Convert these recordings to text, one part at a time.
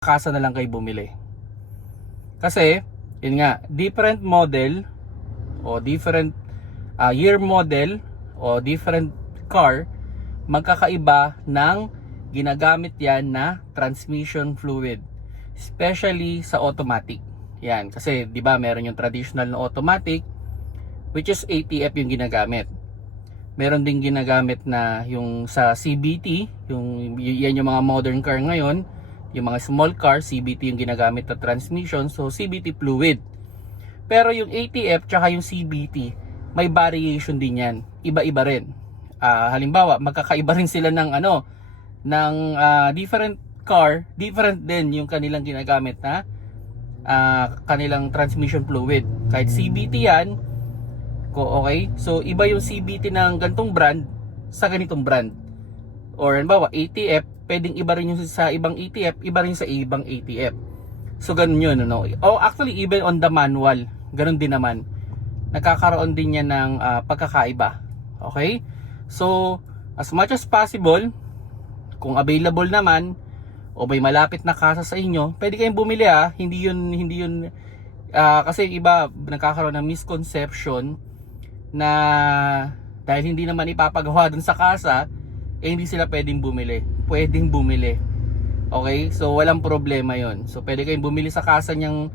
kasa na lang kayo bumili. Kasi, yun nga, different model o different year model o different car, magkakaiba ng ginagamit yan na transmission fluid. Especially sa automatic. Yan, kasi 'di ba meron yung traditional na automatic which is ATF yung ginagamit. Meron ding ginagamit na yung sa CVT, yan yung mga modern car ngayon, yung mga small car, CVT yung ginagamit na transmission, so CVT fluid. Pero yung ATF tsaka yung CVT, may variation din yan. Iba-iba rin. Halimbawa, magkakaiba rin sila ng different car, different din yung kanilang ginagamit na kanilang transmission fluid. Kahit CVT yan, okay? So iba yung CVT ng ganitong brand sa ganitong brand. Or halimbawa ATF, pwedeng iba rin yung sa ibang ATF, iba rin sa ibang ATF. So ganun yun, no? Oh, actually even on the manual, ganun din naman. Nagkakaroon din yan ng pagkakaiba. Okay? So as much as possible, kung available naman o may malapit na kasa sa inyo, pwede kayong bumili Hindi yun kasi iba nagkakaroon ng misconception na dahil hindi naman ipapagawa dun sa kasa, hindi sila pwedeng bumili. Pwedeng bumili. Okay? So walang problema yon. So pwede kayong bumili sa kasa niyang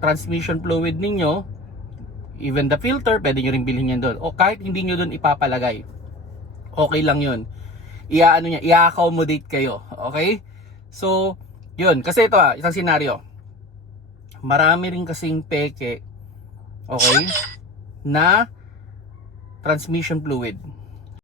transmission fluid ninyo. Even the filter, pwede nyo rin bilhin yan doon. O kahit hindi nyo doon ipapalagay. Okay lang yon. I-accommodate kayo. Okay? So, yun. Kasi ito isang senaryo. Marami rin kasing peke, okay, na transmission fluid.